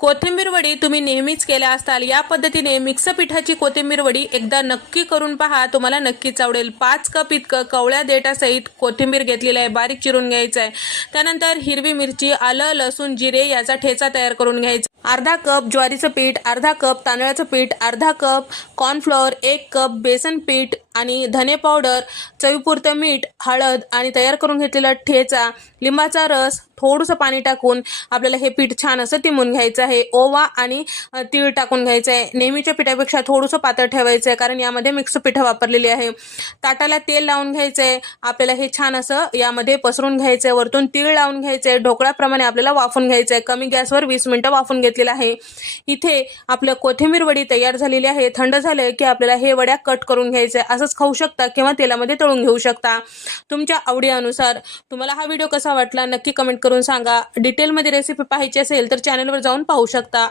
कोथिंबीर वडी तुम्ही नेहमीच केल्या असताल, या पद्धतीने मिक्स पिठाची कोथिंबीर वडी एकदा नक्की करून पहा, तुम्हाला नक्कीच आवडेल। 5 कप इतकं कवळ्या देठासहित कोथिंबीर घेतलेली आहे, बारीक चिरून घ्यायचं आहे। त्यानंतर हिरवी मिरची, आलं, लसूण, जिरे याचा ठेचा तयार करून घ्यायचा। अर्धा कप ज्वारीचं पीठ, अर्धा कप तांदळाचं पीठ, अर्धा कप कॉर्नफ्लॉवर, 1 कप बेसन पीठ आणि धने पावडर, चवीपुरतं मीठ, हळद आणि तयार करून घेतलेला ठेचा, लिंबाचा रस, थोडंसं पाणी टाकून आपल्याला हे पीठ छान असं तिमून घ्यायचं आहे। ओवा आणि तीळ टाकून घ्यायचं आहे। नेहमीच्या पिठापेक्षा थोडंसं पातळ ठेवायचं आहे, कारण यामध्ये मिक्स पिठं वापरलेली आहे। ताटाला तेल लावून घ्यायचं आहे, आपल्याला हे छान असं यामध्ये पसरून घ्यायचं आहे। वरतून तीळ लावून घ्यायचं आहे। ढोकळ्याप्रमाणे आपल्याला वाफून घ्यायचं आहे। कमी गॅसवर 20 मिनिटं वाफून घेतलेलं आहे। इथे आपलं कोथिंबीर वडी तयार झालेली आहे। थंड झालं की आपल्याला हे वड्या कट करून घ्यायचं आहे। असंच खाऊ शकता किंवा तेलामध्ये तळून घेऊ शकता, तुमच्या आवडीनुसार। तुम्हाला हा व्हिडिओ कसा वाटला नक्की कमेंट करून सांगा। डिटेलमध्ये रेसिपी पाहायची असेल तर चॅनलवर जाऊन पाहू शकता।